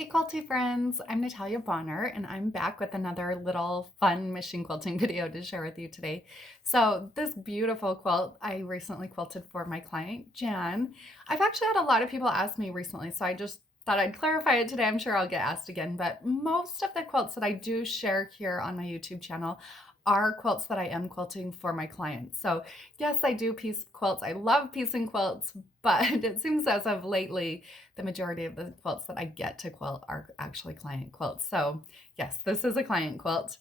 Hey quilty friends, I'm Natalia Bonner and I'm back with another little fun machine quilting video to share with you today. So this beautiful quilt I recently quilted for my client Jan. I've actually had a lot of people ask me recently, so I just thought I'd clarify it today. I'm sure I'll get asked again, but most of the quilts that I do share here on my YouTube channel are quilts that I am quilting for my clients. So yes, I do piece quilts. I love piecing quilts, but it seems as of lately, the majority of the quilts that I get to quilt are actually client quilts. So yes, this is a client quilt.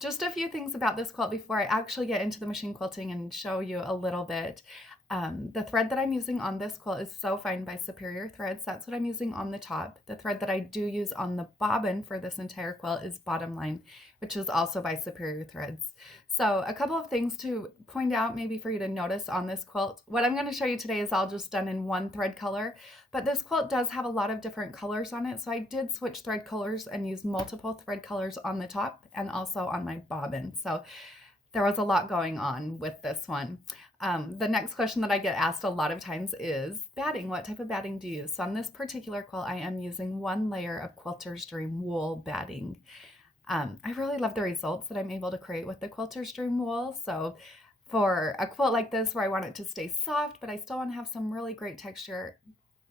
Just a few things about this quilt before I actually get into the machine quilting and show you a little bit. The thread that I'm using on this quilt is So Fine by Superior Threads. That's what I'm using on the top. The thread that I do use on the bobbin for this entire quilt is Bottom Line, which is also by Superior Threads. So a couple of things to point out maybe for you to notice on this quilt. What I'm going to show you today is all just done in one thread color, but this quilt does have a lot of different colors on it. So I did switch thread colors and use multiple thread colors on the top and also on my bobbin. So there was a lot going on with this one. The next question that I get asked a lot of times is batting. What type of batting do you use? So on this particular quilt, I am using one layer of Quilter's Dream wool batting. I really love the results that I'm able to create with the Quilter's Dream wool. So for a quilt like this where I want it to stay soft, but I still want to have some really great texture,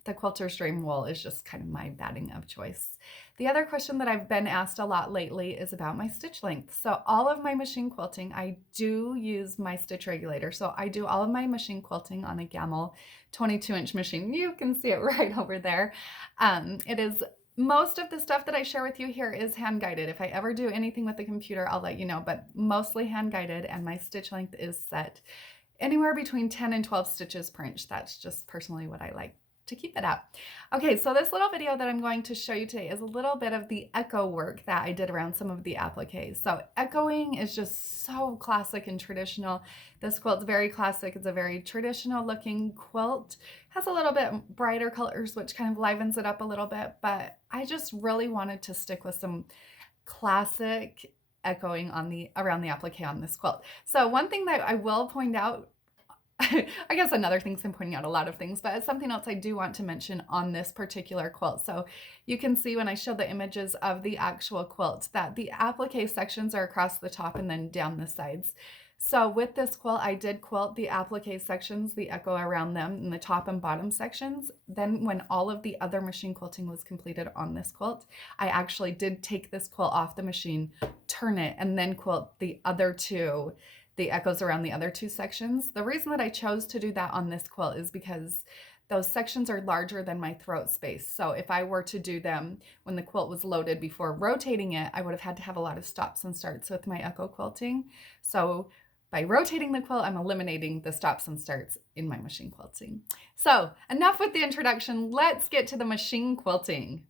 the Quilter's Dream wool is just kind of my batting of choice. The other question that I've been asked a lot lately is about my stitch length. So all of my machine quilting, I do use my stitch regulator. So I do all of my machine quilting on a Gammill 22-inch machine. You can see it right over there. It is most of the stuff that I share with you here is hand guided. If I ever do anything with the computer, I'll let you know, but mostly hand guided, and my stitch length is set anywhere between 10 and 12 stitches per inch. That's just personally what I like to keep it up. Okay, so this little video that I'm going to show you today is a little bit of the echo work that I did around some of the appliques. So echoing is just so classic and traditional. This quilt's very classic. It's a very traditional looking quilt. Has a little bit brighter colors, which kind of livens it up a little bit, but I just really wanted to stick with some classic echoing on around the applique on this quilt. So one thing that I will point out, I guess another thing, I'm pointing out a lot of things, but it's something else I do want to mention on this particular quilt. So you can see when I show the images of the actual quilt that the applique sections are across the top and then down the sides. So with this quilt, I did quilt the applique sections, the echo around them, in the top and bottom sections. Then when all of the other machine quilting was completed on this quilt, I actually did take this quilt off the machine, turn it, and then quilt the other two, the echoes around the other two sections. The reason that I chose to do that on this quilt is because those sections are larger than my throat space. So if I were to do them when the quilt was loaded before rotating it, I would have had to have a lot of stops and starts with my echo quilting. So by rotating the quilt, I'm eliminating the stops and starts in my machine quilting. So enough with the introduction. Let's get to the machine quilting.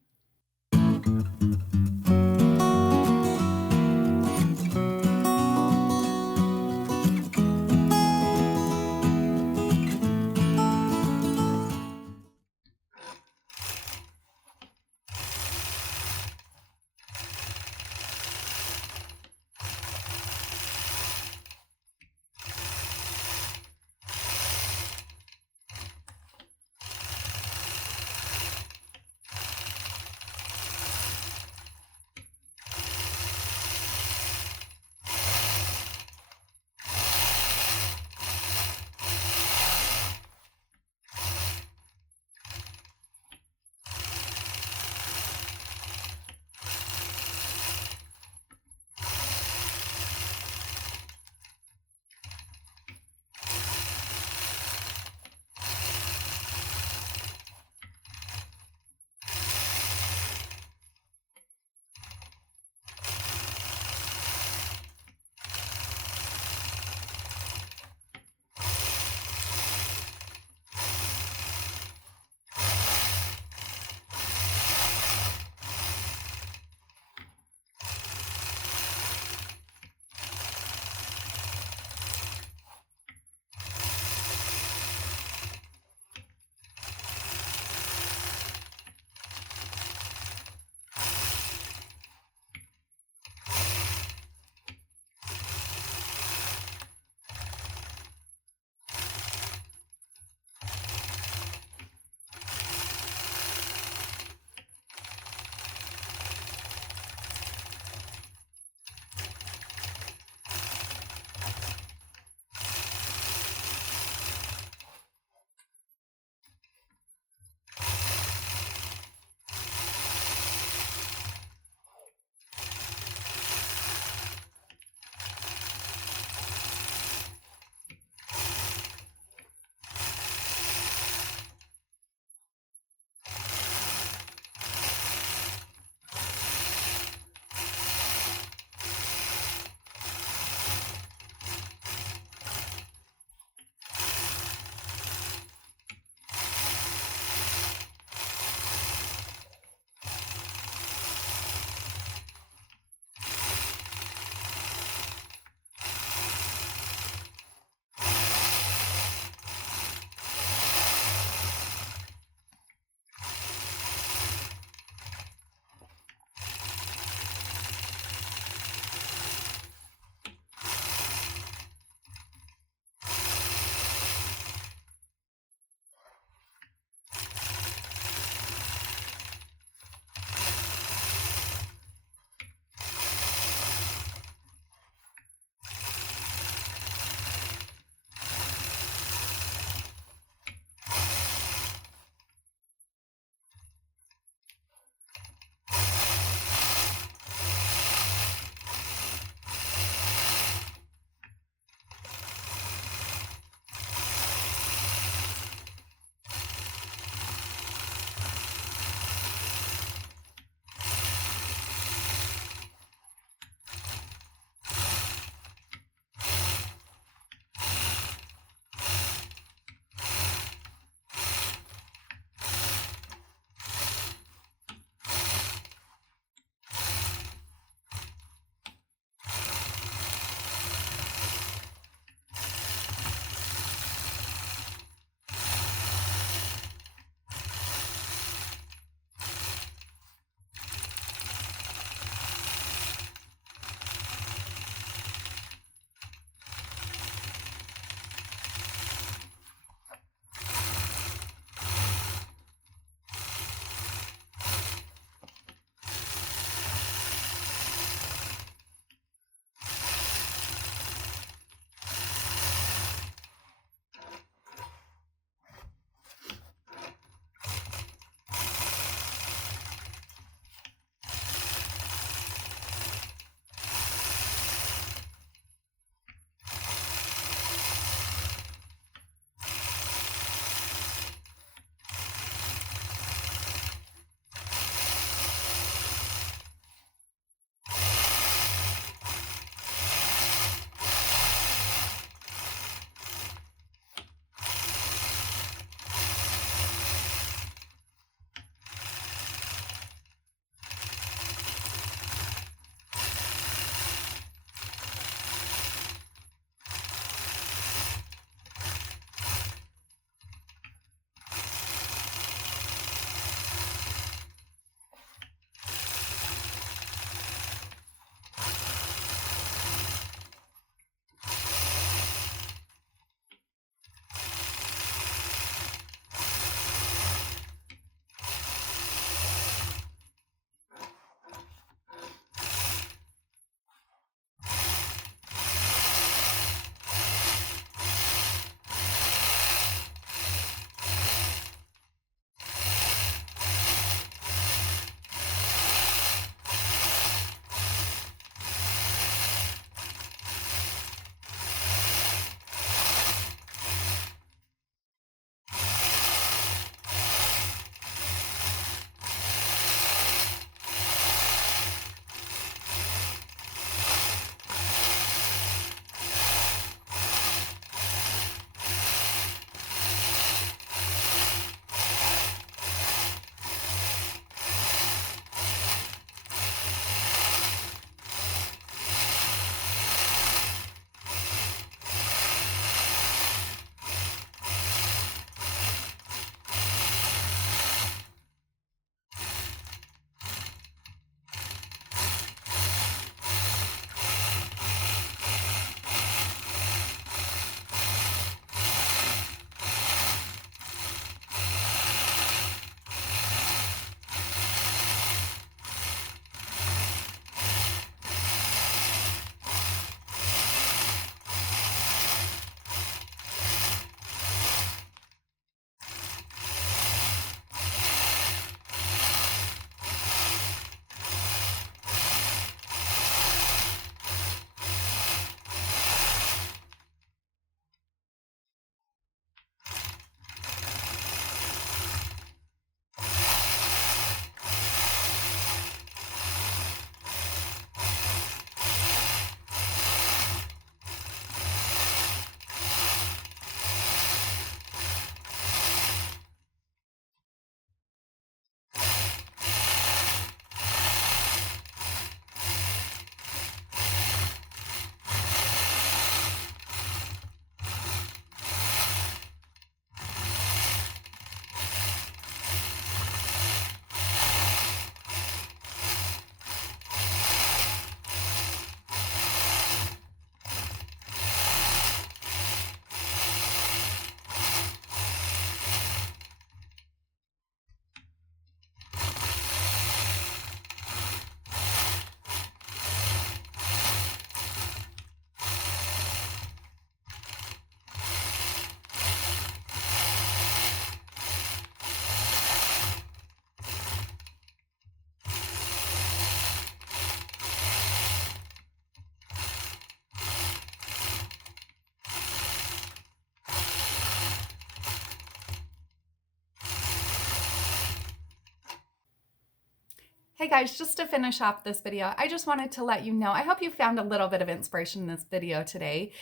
Hey guys, just to finish off this video, I just wanted to let you know, I hope you found a little bit of inspiration in this video today.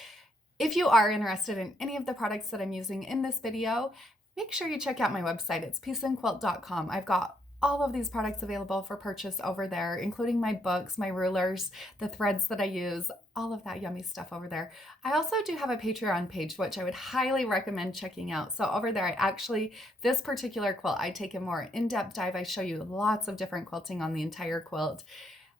If you are interested in any of the products that I'm using in this video, make sure you check out my website. It's peaceandquilt.com. I've got all of these products available for purchase over there, including my books, my rulers, the threads that I use, all of that yummy stuff over there. I also do have a Patreon page, which I would highly recommend checking out. So over there, this particular quilt, I take a more in-depth dive. I show you lots of different quilting on the entire quilt.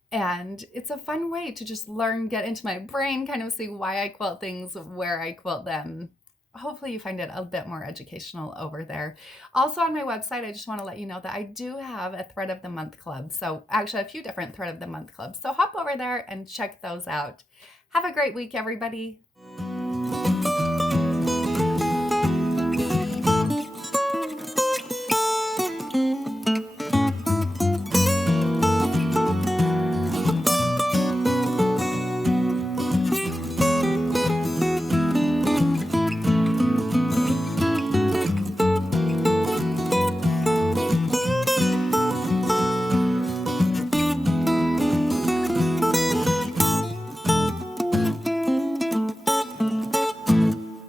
And it's a fun way to just learn, get into my brain, kind of see why I quilt things, where I quilt them. Hopefully you find it a bit more educational over there. Also on my website, I just want to let you know that I do have a Thread of the Month club. So actually a few different Thread of the Month clubs. So hop over there and check those out. Have a great week, everybody.